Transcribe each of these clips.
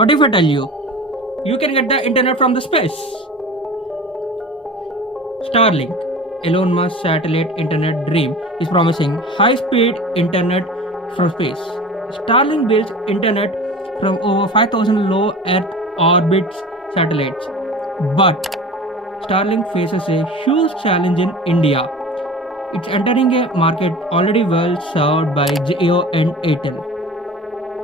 What if I tell you, you can get the internet from the space? Starlink, Elon Musk satellite internet dream, is promising high-speed internet from space. Starlink builds internet from over 5,000 low Earth orbit satellites. But Starlink faces a huge challenge in India. It's entering a market already well served by Jio and Airtel.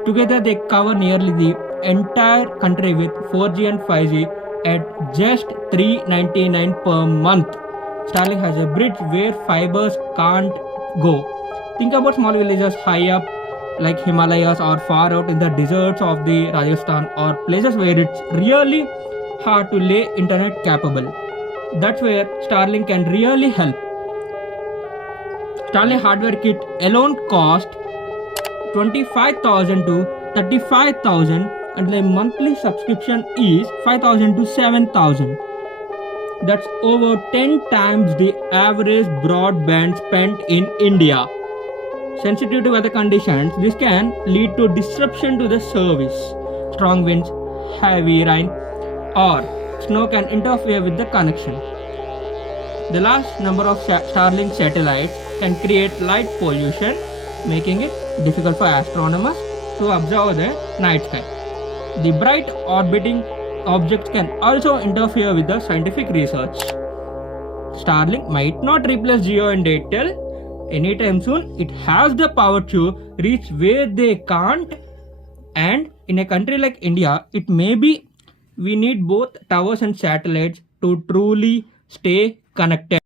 Together, they cover nearly the entire country with 4G and 5G at just $399 per month. Starlink has a bridge where fibers can't go. Think about small villages high up like Himalayas or far out in the deserts of the Rajasthan or places where it's really hard to lay internet capable. That's where Starlink can really help. Starlink hardware kit alone cost 25,000 to 35,000 and the monthly subscription is 5,000 to 7,000. That's over 10 times the average broadband spent in India. Sensitive to weather conditions, this can lead to disruption to the service. Strong winds, heavy rain, or snow can interfere with the connection. The large number of Starlink satellites can create light pollution, making it difficult for astronomers to observe the night sky. The bright orbiting objects can also interfere with the scientific research. Starlink might not replace Jio and Airtel anytime soon. It has the power to reach where they can't, and in a country like India, it may be we need both towers and satellites to truly stay connected.